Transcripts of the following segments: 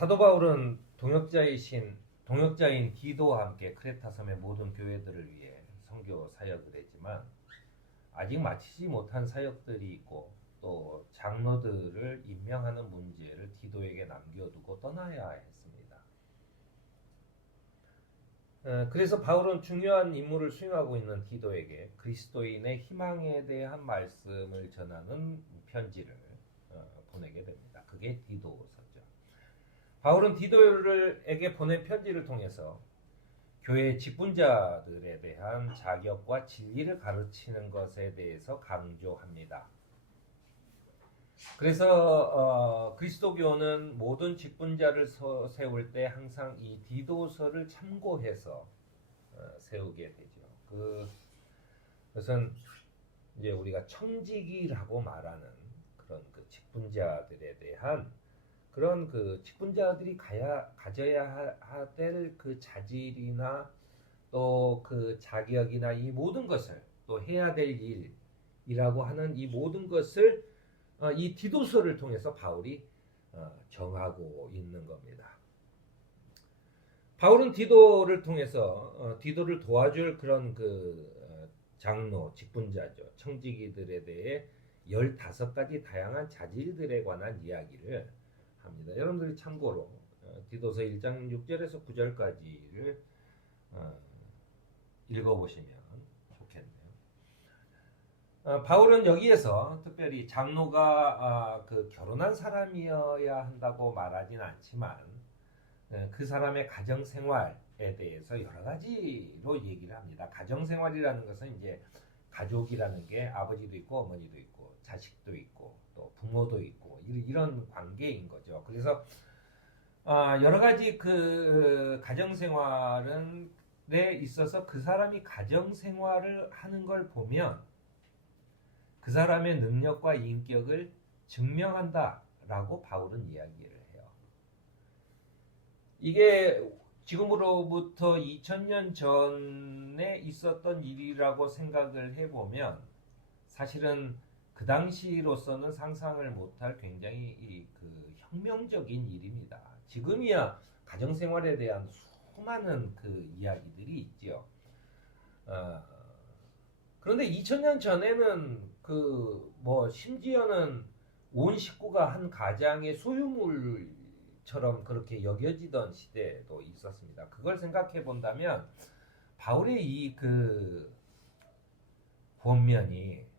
사도 바울은 동역자인 디도와 함께 크레타 섬의 모든 교회들을 위해 선교 사역을 했지만 아직 마치지 못한 사역들이 있고 또 장로들을 임명하는 문제를 디도에게 남겨두고 떠나야 했습니다. 그래서 바울은 중요한 임무를 수행하고 있는 디도에게 그리스도인의 희망에 대한 말씀을 전하는 편지를 보내게 됩니다. 그게 디도서죠. 바울은 디도에게 보낸 편지를 통해서 교회 직분자들에 대한 자격과 진리를 가르치는 것에 대해서 강조합니다. 그래서 그리스도교는 모든 직분자를 세울 때 항상 이 디도서를 참고해서 세우게 되죠. 그것은 이제 우리가 청지기라고 말하는 그런 그 직분자들에 대한 그런 그 직분자들이 가져야 될 그 자질이나 또 그 자격이나 이 모든 것을 또 해야 될 일이라고 하는 이 모든 것을 이 디도서를 통해서 바울이 정하고 있는 겁니다. 바울은 디도를 통해서 디도를 도와줄 그런 장로, 직분자죠. 청지기들에 대해 15가지 다양한 자질들에 관한 이야기를 합니다. 여러분들이 참고로 디도서 1장 6절에서 9절까지를 읽어보시면 좋겠네요. 바울은 여기에서 특별히 장로가 결혼한 사람이어야 한다고 말하지는 않지만 그 사람의 가정 생활에 대해서 여러 가지로 얘기를 합니다. 가정 생활이라는 것은 이제 가족이라는 게 아버지도 있고 어머니도 있고 자식도 있고 또 부모도 있고 이런 관계인 거죠. 그래서 여러 가지 그 가정 생활에 있어서 그 사람이 가정 생활을 하는 걸 보면 그 사람의 능력과 인격을 증명한다라고 바울은 이야기를 해요. 이게 지금으로부터 2000년 전에 있었던 일이라고 생각을 해보면 사실은 그 당시로서는 상상을 못할 굉장히 그 혁명적인 일입니다. 지금이야 가정생활에 대한 수많은 그 이야기들이 있죠. 그런데 2000년 전에는 심지어는 온 식구가 한 가장의 소유물처럼 그렇게 여겨지던 시대도 있었습니다. 그걸 생각해 본다면 바울의 이 권면이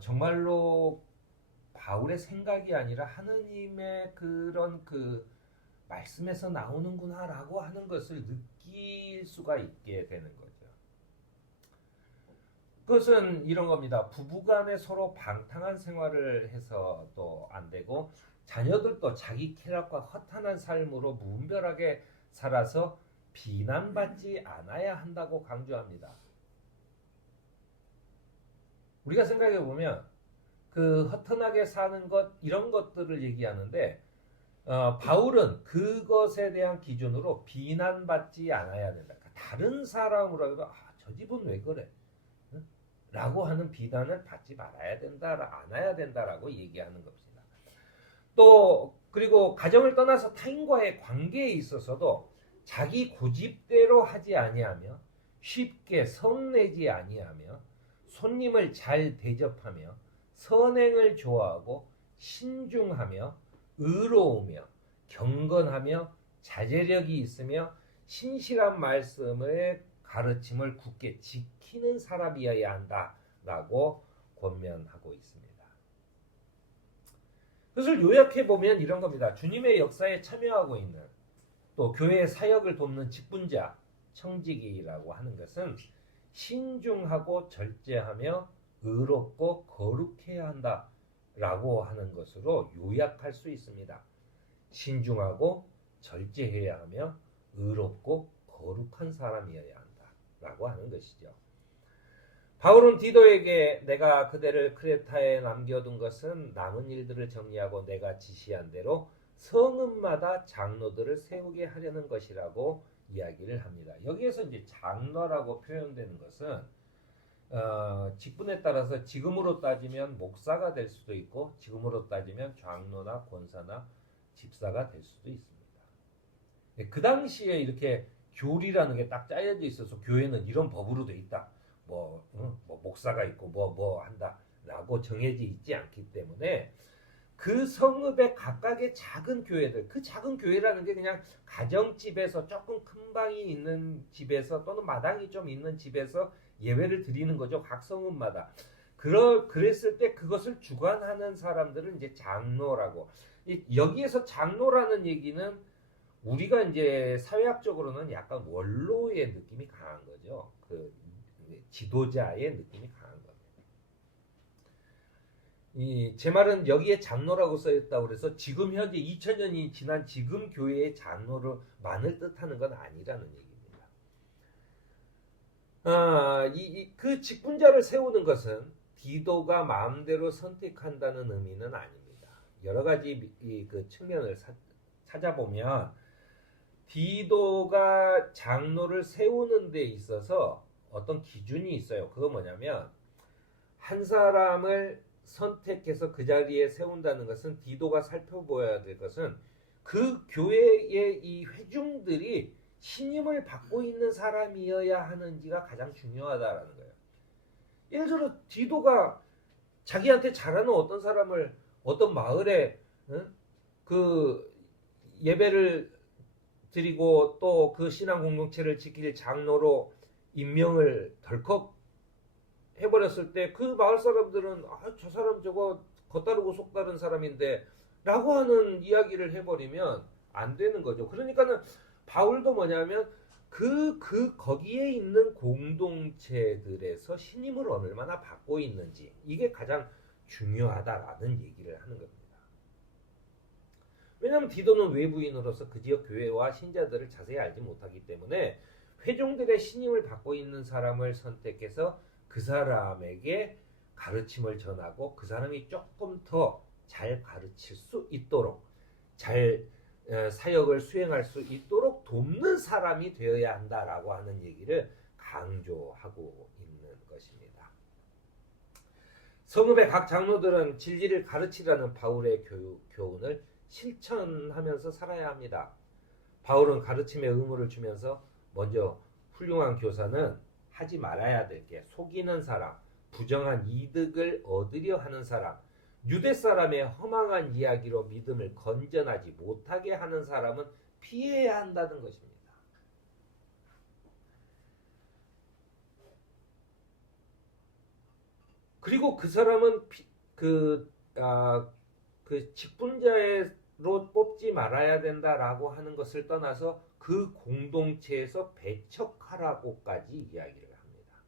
정말로 바울의 생각이 아니라 하느님의 그런 말씀에서 나오는구나라고 하는 것을 느낄 수가 있게 되는 거죠. 그것은 이런 겁니다. 부부간에 서로 방탕한 생활을 해서도 안 되고 자녀들도 자기 쾌락과 허탄한 삶으로 무분별하게 살아서 비난받지 않아야 한다고 강조합니다. 우리가 생각해 보면 허탄하게 사는 것 이런 것들을 얘기하는데 바울은 그것에 대한 기준으로 비난받지 않아야 된다. 다른 사람으로라도 저 집은 왜 그래? 라고 하는 비난을 받지 말아야 된다, 않아야 된다라고 얘기하는 겁니다. 또 그리고 가정을 떠나서 타인과의 관계에 있어서도 자기 고집대로 하지 아니하며 쉽게 성내지 아니하며 손님을 잘 대접하며 선행을 좋아하고 신중하며 의로우며 경건하며 자제력이 있으며 신실한 말씀의 가르침을 굳게 지키는 사람이어야 한다라고 권면하고 있습니다. 그것을 요약해 보면 이런 겁니다. 주님의 역사에 참여하고 있는 또 교회의 사역을 돕는 직분자, 청지기라고 하는 것은 신중하고 절제하며 의롭고 거룩해야 한다라고 하는 것으로 요약할 수 있습니다. 신중하고 절제해야 하며 의롭고 거룩한 사람이어야 한다라고 하는 것이죠. 바울은 디도에게 내가 그대를 크레타에 남겨둔 것은 남은 일들을 정리하고 내가 지시한 대로 성읍마다 장로들을 세우게 하려는 것이라고 이야기를 합니다. 여기에서 이제 장로라고 표현되는 것은 직분에 따라서 지금으로 따지면 목사가 될 수도 있고 지금으로 따지면 장로나 권사나 집사가 될 수도 있습니다. 그 당시에 이렇게 교리라는 게 딱 짜여져 있어서 교회는 이런 법으로 돼 있다. 뭐 목사가 있고 뭐 한다라고 정해져 있지 않기 때문에 그 성읍의 각각의 작은 교회들, 그 작은 교회라는 게 그냥 가정집에서 조금 큰 방이 있는 집에서 또는 마당이 좀 있는 집에서 예배를 드리는 거죠. 각 성읍마다. 그랬을 때 그것을 주관하는 사람들은 이제 장로라고. 여기에서 장로라는 얘기는 우리가 이제 사회학적으로는 약간 원로의 느낌이 강한 거죠. 그 지도자의 느낌이 강한 겁니다. 제 말은 여기에 장로라고 써있다고 그래서 지금 현재 2000년이 지난 지금 교회의 장로를만을 뜻하는 건 아니라는 얘기입니다. 그 직분자를 세우는 것은 디도가 마음대로 선택한다는 의미는 아닙니다. 여러 가지 그 측면을 찾아보면 디도가 장로를 세우는 데 있어서 어떤 기준이 있어요. 그거 뭐냐면 한 사람을 선택해서 그 자리에 세운다는 것은 디도가 살펴보아야 될 것은 그 교회의 이 회중들이 신임을 받고 있는 사람이어야 하는지가 가장 중요하다라는 거예요. 예를 들어 디도가 자기한테 잘하는 어떤 사람을 어떤 마을에 그 예배를 드리고 또 그 신앙 공동체를 지킬 장로로 임명을 덜컥 해버렸을 때 그 마을 사람들은 저 사람 저거 겉다르고 속다른 사람인데 라고 하는 이야기를 해버리면 안 되는 거죠. 그러니까는 바울도 뭐냐면 거기에 있는 공동체들에서 신임을 얼마나 받고 있는지 이게 가장 중요하다라는 얘기를 하는 겁니다. 왜냐하면 디도는 외부인으로서 그 지역 교회와 신자들을 자세히 알지 못하기 때문에 회중들의 신임을 받고 있는 사람을 선택해서 그 사람에게 가르침을 전하고 그 사람이 조금 더 잘 가르칠 수 있도록 잘 사역을 수행할 수 있도록 돕는 사람이 되어야 한다라고 하는 얘기를 강조하고 있는 것입니다. 성읍의 각 장로들은 진리를 가르치라는 바울의 교훈을 실천하면서 살아야 합니다. 바울은 가르침의 의무를 주면서 먼저 훌륭한 교사는 하지 말아야 될 게 속이는 사람, 부정한 이득을 얻으려 하는 사람, 유대 사람의 허망한 이야기로 믿음을 건전하지 못하게 하는 사람은 피해야 한다는 것입니다. 그리고 그 사람은 그 직분자로 뽑지 말아야 된다라고 하는 것을 떠나서 그 공동체에서 배척하라고까지 이야기를 합니다.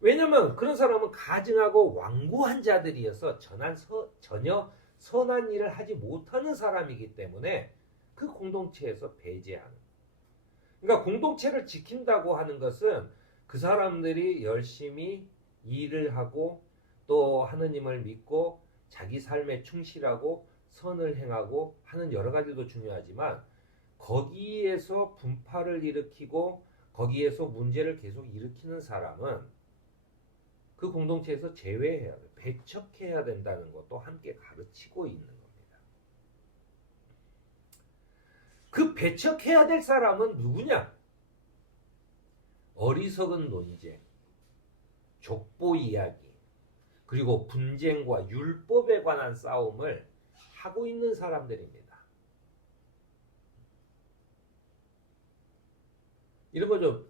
왜냐하면 그런 사람은 가증하고 완고한 자들이어서 전혀 선한 일을 하지 못하는 사람이기 때문에 그 공동체에서 배제하는. 그러니까 공동체를 지킨다고 하는 것은 그 사람들이 열심히 일을 하고 또 하느님을 믿고 자기 삶에 충실하고 선을 행하고 하는 여러 가지도 중요하지만 거기에서 분파를 일으키고 거기에서 문제를 계속 일으키는 사람은 그 공동체에서 제외해야 돼. 배척해야 된다는 것도 함께 가르치고 있는 겁니다. 그 배척해야 될 사람은 누구냐? 어리석은 논쟁, 족보 이야기, 그리고 분쟁과 율법에 관한 싸움을 하고 있는 사람들입니다. 이런 거죠.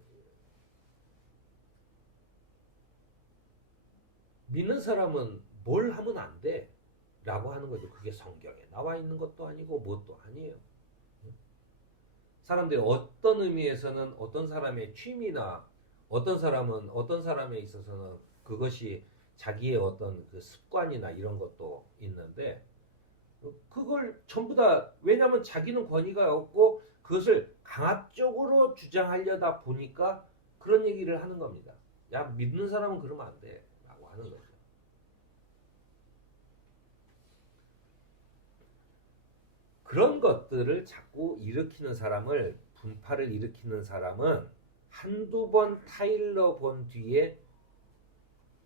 믿는 사람은 뭘 하면 안 돼 라고 하는 거죠. 그게 성경에 나와 있는 것도 아니고 뭣도 아니에요. 사람들이 어떤 의미에서는 어떤 사람의 취미나 어떤 사람은 어떤 사람에 있어서는 그것이 자기의 어떤 그 습관이나 이런 것도 있는데 그걸 전부 다 왜냐하면 자기는 권위가 없고 그것을 강압적으로 주장하려다 보니까 그런 얘기를 하는 겁니다. 야, 믿는 사람은 그러면 안 돼 라고 하는 거죠. 그런 것들을 자꾸 일으키는 사람을, 분파를 일으키는 사람은 한두 번 타일러 본 뒤에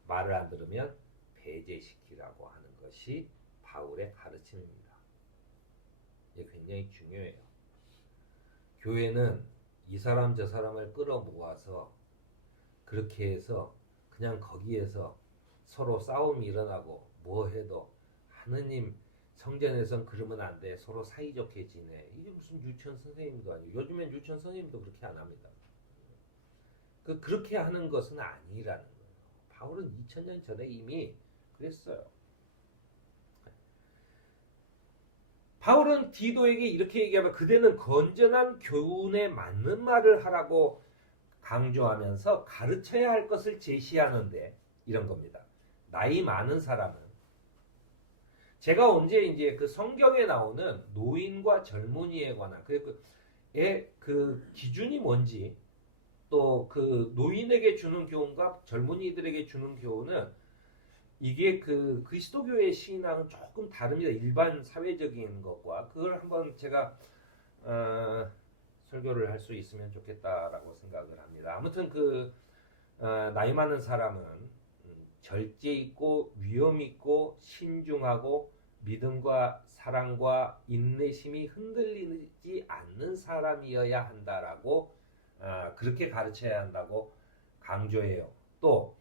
말을 안 들으면 배제시키라고 하는 것이 바울의 가르침입니다. 이게 굉장히 중요해요. 교회는 이 사람 저 사람을 끌어모아서 그렇게 해서 그냥 거기에서 서로 싸움이 일어나고 뭐 해도 하느님 성전에선 그러면 안 돼. 서로 사이좋게 지내. 이게 무슨 유치원 선생님도 아니고 요즘엔 유치원 선생님도 그렇게 안 합니다. 그렇게 하는 것은 아니라는 거예요. 바울은 2000년 전에 이미 그랬어요. 바울은 디도에게 이렇게 얘기하면 그대는 건전한 교훈에 맞는 말을 하라고 강조하면서 가르쳐야 할 것을 제시하는데 이런 겁니다. 나이 많은 사람은 제가 언제 이제 그 성경에 나오는 노인과 젊은이에 관한 그 기준이 뭔지 또 그 노인에게 주는 교훈과 젊은이들에게 주는 교훈은 이게 그 그리스도교의 신앙은 조금 다릅니다. 일반 사회적인 것과 그걸 한번 제가 설교를 할 수 있으면 좋겠다라고 생각을 합니다. 아무튼 나이 많은 사람은 절제 있고 위험 있고 신중하고 믿음과 사랑과 인내심이 흔들리지 않는 사람이어야 한다라고 그렇게 가르쳐야 한다고 강조해요. 또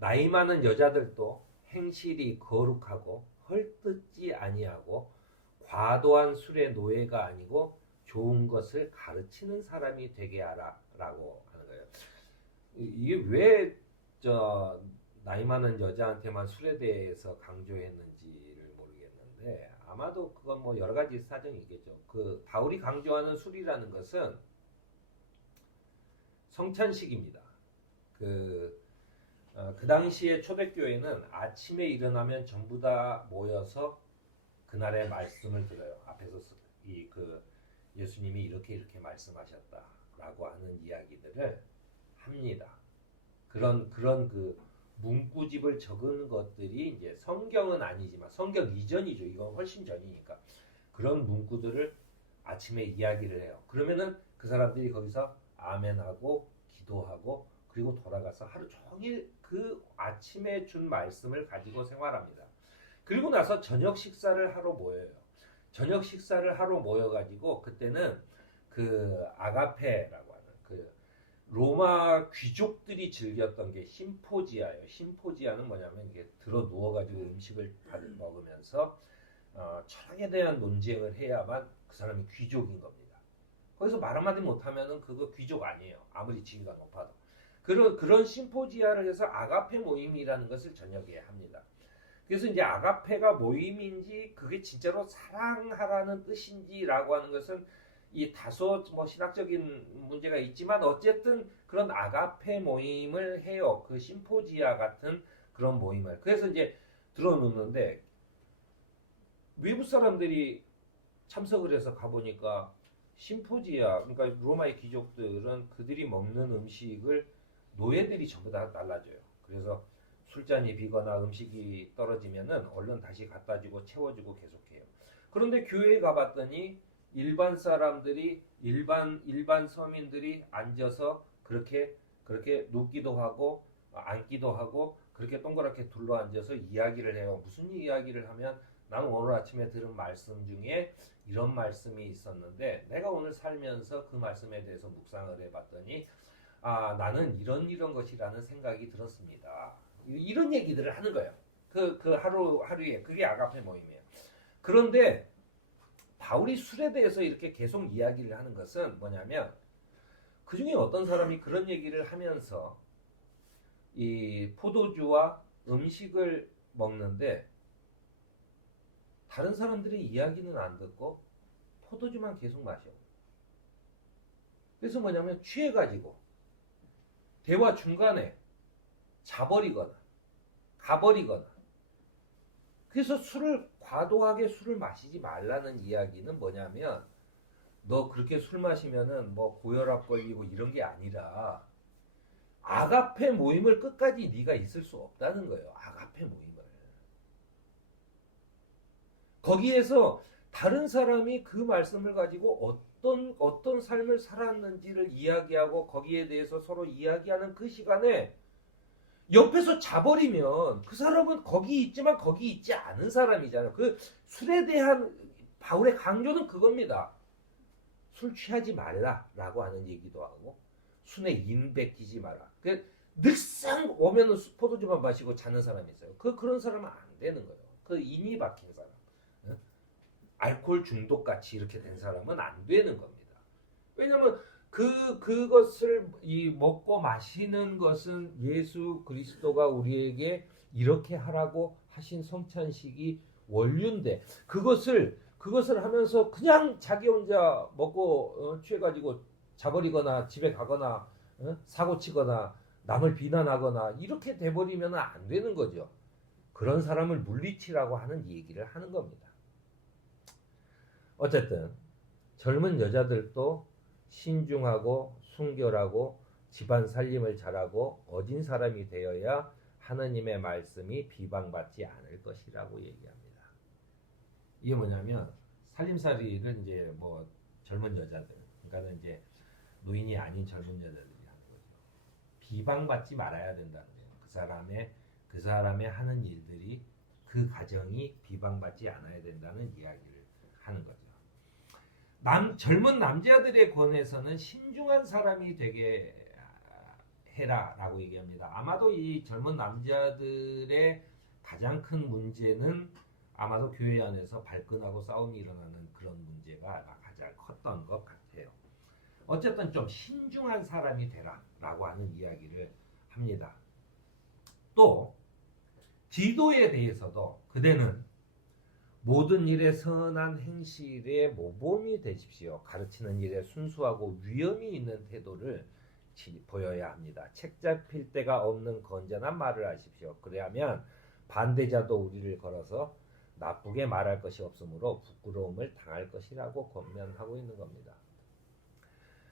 나이 많은 여자들도 행실이 거룩하고 헐뜯지 아니하고 과도한 술의 노예가 아니고 좋은 것을 가르치는 사람이 되게 하라라고 하는 거예요. 이게 왜 나이 많은 여자한테만 술에 대해서 강조했는지를 모르겠는데 아마도 그건 뭐 여러 가지 사정이 있겠죠. 그 바울이 강조하는 술이라는 것은 성찬식입니다. 그 당시에 초대교회는 아침에 일어나면 전부 다 모여서 그날의 말씀을 들어요. 앞에서 예수님이 이렇게 말씀하셨다라고 하는 이야기들을 합니다. 그런 그 문구집을 적은 것들이 이제 성경은 아니지만 성경 이전이죠. 이건 훨씬 전이니까 그런 문구들을 아침에 이야기를 해요. 그러면은 그 사람들이 거기서 아멘하고 기도하고 그리고 돌아가서 하루 종일 그 아침에 준 말씀을 가지고 생활합니다. 그리고 나서 저녁 식사를 하러 모여요. 저녁 식사를 하러 모여가지고 그때는 그 아가페라고 하는 그 로마 귀족들이 즐겼던 게 심포지아예요. 심포지아는 뭐냐면 이게 들어 누워가지고 음식을 먹으면서 철학에 대한 논쟁을 해야만 그 사람이 귀족인 겁니다. 거기서 말 한마디 못하면은 그거 귀족 아니에요. 아무리 지위가 높아도. 그런 심포지아를 해서 아가페 모임이라는 것을 저녁에 합니다. 그래서 이제 아가페가 모임인지 그게 진짜로 사랑하라는 뜻인지라고 하는 것은 이 다소 뭐 신학적인 문제가 있지만 어쨌든 그런 아가페 모임을 해요. 그 심포지아 같은 그런 모임을. 그래서 이제 들어놓는데 외부 사람들이 참석을 해서 가보니까 심포지아, 그러니까 로마의 귀족들은 그들이 먹는 음식을 노예들이 전부 다 날라줘요. 그래서 술잔이 비거나 음식이 떨어지면은 얼른 다시 갖다 주고 채워주고 계속해요. 그런데 교회에 가봤더니 일반 사람들이 일반 서민들이 앉아서 그렇게 눕기도 하고 앉기도 하고 그렇게 동그랗게 둘러 앉아서 이야기를 해요. 무슨 이야기를 하면 나는 오늘 아침에 들은 말씀 중에 이런 말씀이 있었는데 내가 오늘 살면서 그 말씀에 대해서 묵상을 해봤더니 나는 이런 것이라는 생각이 들었습니다. 이런 얘기들을 하는 거예요. 그 하루에 그게 아가페 모임이에요. 그런데 바울이 술에 대해서 이렇게 계속 이야기를 하는 것은 뭐냐면 그 중에 어떤 사람이 그런 얘기를 하면서 이 포도주와 음식을 먹는데 다른 사람들의 이야기는 안 듣고 포도주만 계속 마셔. 그래서 뭐냐면 취해가지고 대화 중간에 자버리거나 가버리거나 그래서 과도하게 술을 마시지 말라는 이야기는 뭐냐면 너 그렇게 술 마시면은 뭐 고혈압 걸리고 이런 게 아니라 아가페 모임을 끝까지 네가 있을 수 없다는 거예요. 아가페 모임을. 거기에서 다른 사람이 그 말씀을 가지고 어떤 삶을 살았는지를 이야기하고 거기에 대해서 서로 이야기하는 그 시간에 옆에서 자버리면 그 사람은 거기 있지만 거기 있지 않은 사람이잖아요. 그 술에 대한 바울의 강조는 그겁니다. 술 취하지 말라라고 하는 얘기도 하고 술에 인베끼지 마라. 늘상 오면은 포도주만 마시고 자는 사람이 있어요. 그런 사람은 안 되는 거예요. 그 인이 박힌 사람, 알코올 중독 같이 이렇게 된 사람은 안 되는 겁니다. 왜냐하면 그것을 먹고 마시는 것은 예수 그리스도가 우리에게 이렇게 하라고 하신 성찬식이 원류인데 그것을 하면서 그냥 자기 혼자 먹고 취해가지고 자버리거나 집에 가거나 사고 치거나 남을 비난하거나 이렇게 돼버리면 안 되는 거죠. 그런 사람을 물리치라고 하는 얘기를 하는 겁니다. 어쨌든 젊은 여자들도 신중하고 순결하고 집안 살림을 잘하고 어진 사람이 되어야 하느님의 말씀이 비방받지 않을 것이라고 얘기합니다. 이게 뭐냐면 살림살이를 이제 뭐 젊은 여자들, 그러니까 이제 노인이 아닌 젊은 여자들이 하는 거죠. 비방받지 말아야 된다는 거예요. 그 사람의 하는 일들이 그 가정이 비방받지 않아야 된다는 이야기를 하는 거죠. 젊은 남자들의 권에서는 신중한 사람이 되게 해라라고 얘기합니다. 아마도 이 젊은 남자들의 가장 큰 문제는 아마도 교회 안에서 발끈하고 싸움이 일어나는 그런 문제가 가장 컸던 것 같아요. 어쨌든 좀 신중한 사람이 되라라고 하는 이야기를 합니다. 또 기도에 대해서도 그대는 모든 일에 선한 행실에 모범이 되십시오. 가르치는 일에 순수하고 위엄이 있는 태도를 보여야 합니다. 책 잡힐 데가 없는 건전한 말을 하십시오. 그래야면 반대자도 우리를 걸어서 나쁘게 말할 것이 없으므로 부끄러움을 당할 것이라고 권면하고 있는 겁니다.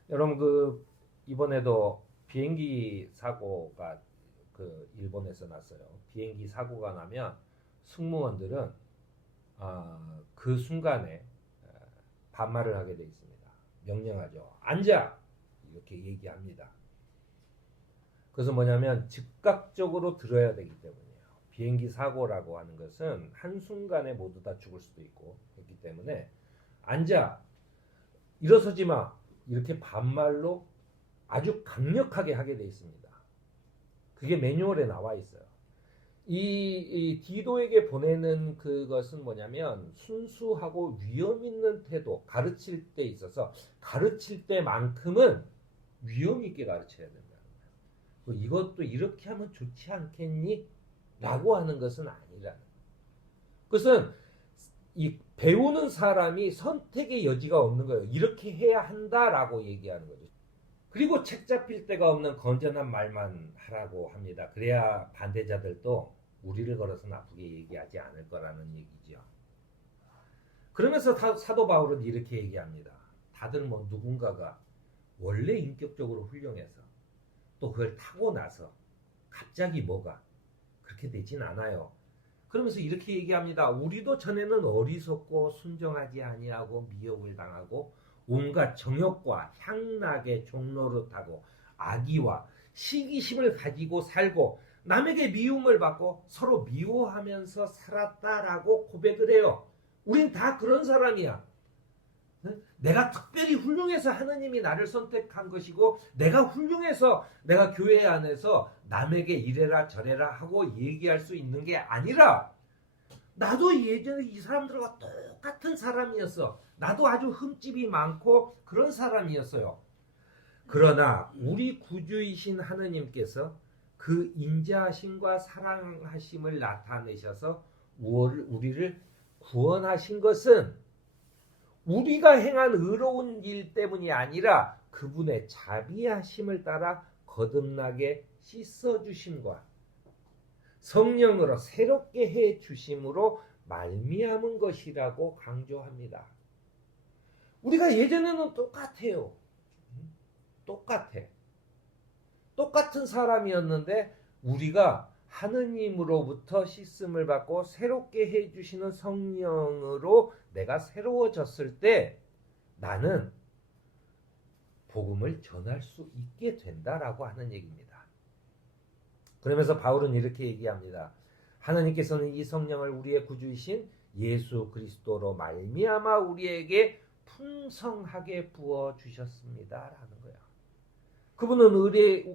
여러분 이번에도 비행기 사고가 일본에서 났어요. 비행기 사고가 나면 승무원들은 그 순간에 반말을 하게 돼 있습니다. 명령하죠. 앉아! 이렇게 얘기합니다. 그래서 뭐냐면 즉각적으로 들어야 되기 때문이에요. 비행기 사고라고 하는 것은 한순간에 모두 다 죽을 수도 있고 그렇기 때문에 앉아! 일어서지 마! 이렇게 반말로 아주 강력하게 하게 돼 있습니다. 그게 매뉴얼에 나와 있어요. 이 디도에게 보내는 그것은 뭐냐면 순수하고 위엄 있는 태도, 가르칠 때 있어서 가르칠 때만큼은 위엄 있게 가르쳐야 된다는 거예요. 이것도 이렇게 하면 좋지 않겠니? 라고 하는 것은 아니라는 거예요. 그것은 이 배우는 사람이 선택의 여지가 없는 거예요. 이렇게 해야 한다라고 얘기하는 거죠. 그리고 책 잡힐 데가 없는 건전한 말만 하라고 합니다. 그래야 반대자들도 우리를 걸어서 나쁘게 얘기하지 않을 거라는 얘기죠. 그러면서 사도 바울은 이렇게 얘기합니다. 다들 뭐 누군가가 원래 인격적으로 훌륭해서 또 그걸 타고 나서 갑자기 뭐가 그렇게 되진 않아요. 그러면서 이렇게 얘기합니다. 우리도 전에는 어리석고 순정하지 아니하고 미혹을 당하고 온갖 정욕과 향락의 종노릇하고 악의와 시기심을 가지고 살고 남에게 미움을 받고 서로 미워하면서 살았다라고 고백을 해요. 우린 다 그런 사람이야. 내가 특별히 훌륭해서 하느님이 나를 선택한 것이고 내가 훌륭해서 내가 교회 안에서 남에게 이래라 저래라 하고 얘기할 수 있는 게 아니라 나도 예전에 이 사람들과 똑같은 사람이었어. 나도 아주 흠집이 많고 그런 사람이었어요. 그러나 우리 구주이신 하느님께서 그 인자하심과 사랑하심을 나타내셔서 우리를 구원하신 것은 우리가 행한 의로운 일 때문이 아니라 그분의 자비하심을 따라 거듭나게 씻어주심과 성령으로 새롭게 해주심으로 말미암은 것이라고 강조합니다. 우리가 예전에는 똑같아요. 똑같은 사람이었는데 우리가 하느님으로부터 씻음을 받고 새롭게 해주시는 성령으로 내가 새로워졌을 때 나는 복음을 전할 수 있게 된다라고 하는 얘기입니다. 그러면서 바울은 이렇게 얘기합니다. 하나님께서는 이 성령을 우리의 구주이신 예수 그리스도로 말미암아 우리에게 풍성하게 부어 주셨습니다라는 거야.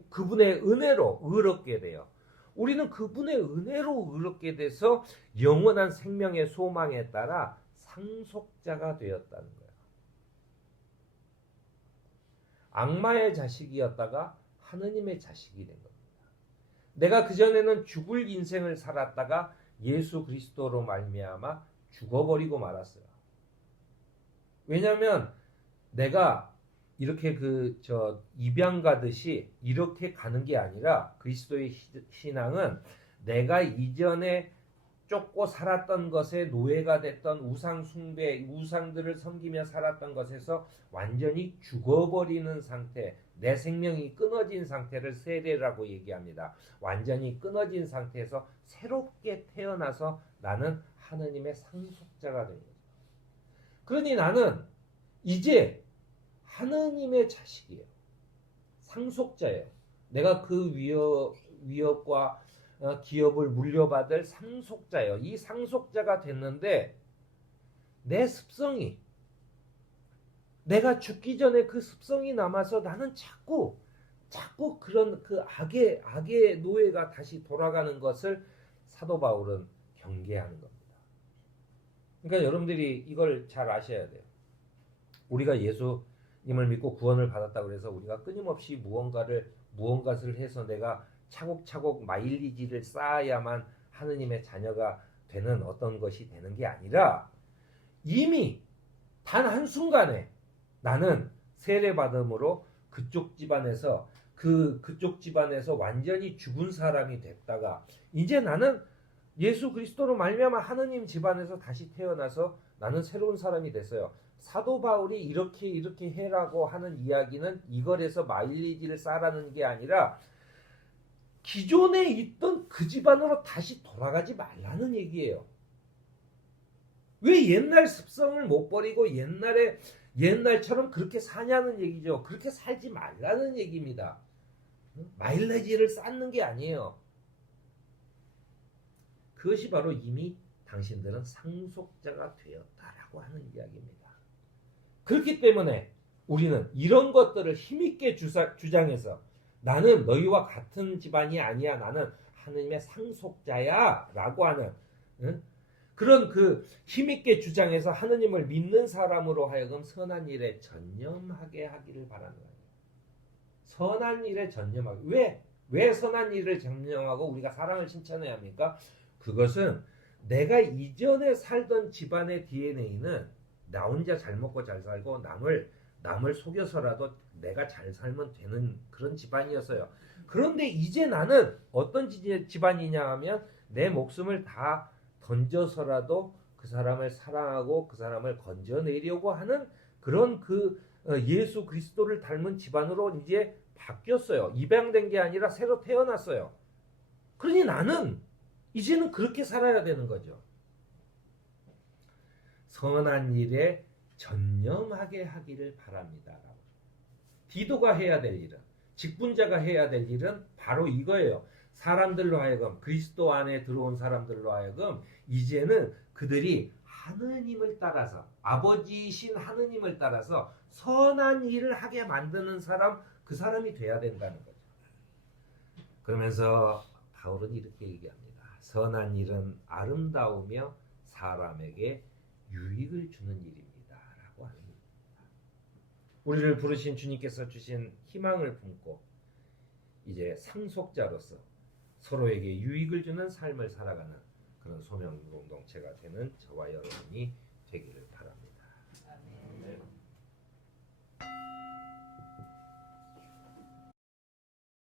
그분의 은혜로 의롭게 돼요. 우리는 그분의 은혜로 의롭게 돼서 영원한 생명의 소망에 따라 상속자가 되었다는 거야. 악마의 자식이었다가 하느님의 자식이 된 겁니다. 내가 그전에는 죽을 인생을 살았다가 예수 그리스도로 말미암아 죽어버리고 말았어요. 왜냐하면 내가 이렇게 입양 가듯이 이렇게 가는 게 아니라 그리스도의 신앙은 내가 이전에 쫓고 살았던 것에 노예가 됐던 우상 숭배, 우상들을 섬기며 살았던 것에서 완전히 죽어버리는 상태, 내 생명이 끊어진 상태를 세례라고 얘기합니다. 완전히 끊어진 상태에서 새롭게 태어나서 나는 하느님의 상속자가 된 거죠. 그러니 나는 이제 하느님의 자식이에요. 상속자예요. 내가 그 위협과 기업을 물려받을 상속자예요. 이 상속자가 됐는데 내 습성이, 내가 죽기 전에 그 습성이 남아서 나는 자꾸 그런 그 악의 노예가 다시 돌아가는 것을 사도 바울은 경계하는 겁니다. 그러니까 여러분들이 이걸 잘 아셔야 돼요. 우리가 예수님을 믿고 구원을 받았다고 해서 우리가 끊임없이 무언가를 해서 내가 차곡차곡 마일리지를 쌓아야만 하느님의 자녀가 되는 어떤 것이 되는 게 아니라 이미 단 한순간에 나는 세례받음으로 그쪽 집안에서 완전히 죽은 사람이 됐다가 이제 나는 예수 그리스도로 말미암아 하느님 집안에서 다시 태어나서 나는 새로운 사람이 됐어요. 사도 바울이 이렇게 해라고 하는 이야기는 이걸에서 마일리지를 쌓라는 게 아니라 기존에 있던 그 집안으로 다시 돌아가지 말라는 얘기예요. 왜 옛날 습성을 못 버리고 옛날처럼 그렇게 사냐는 얘기죠. 그렇게 살지 말라는 얘기입니다. 마일리지를 쌓는 게 아니에요. 그것이 바로 이미 당신들은 상속자가 되었다라고 하는 이야기입니다. 그렇기 때문에 우리는 이런 것들을 힘있게 주장해서 나는 너희와 같은 집안이 아니야. 나는 하느님의 상속자야 라고 하는 그런 그 힘있게 주장해서 하느님을 믿는 사람으로 하여금 선한 일에 전념하게 하기를 바라는 거예요. 선한 일에 전념하기. 왜 선한 일을 전념하고 우리가 사랑을 실천해야 합니까? 그것은 내가 이전에 살던 집안의 DNA는 나 혼자 잘 먹고 잘 살고 남을 속여서라도 내가 잘 살면 되는 그런 집안이었어요. 그런데 이제 나는 어떤 집안이냐 하면 내 목숨을 다 던져서라도 그 사람을 사랑하고 그 사람을 건져내려고 하는 그런 예수 그리스도를 닮은 집안으로 이제 바뀌었어요. 입양된 게 아니라 새로 태어났어요. 그러니 나는 이제는 그렇게 살아야 되는 거죠. 선한 일에 전념하게 하기를 바랍니다. 디도가 해야 될 일은, 직분자가 해야 될 일은 바로 이거예요. 사람들로 하여금, 그리스도 안에 들어온 사람들로 하여금 이제는 그들이 하느님을 따라서, 아버지이신 하느님을 따라서 선한 일을 하게 만드는 사람, 그 사람이 돼야 된다는 거죠. 그러면서 바울은 이렇게 얘기합니다. 선한 일은 아름다우며 사람에게 유익을 주는 일입니다. 라고 하는 겁니다. 우리를 부르신 주님께서 주신 희망을 품고 이제 상속자로서 서로에게 유익을 주는 삶을 살아가는 그런 소명 공동체가 되는 저와 여러분이 되기를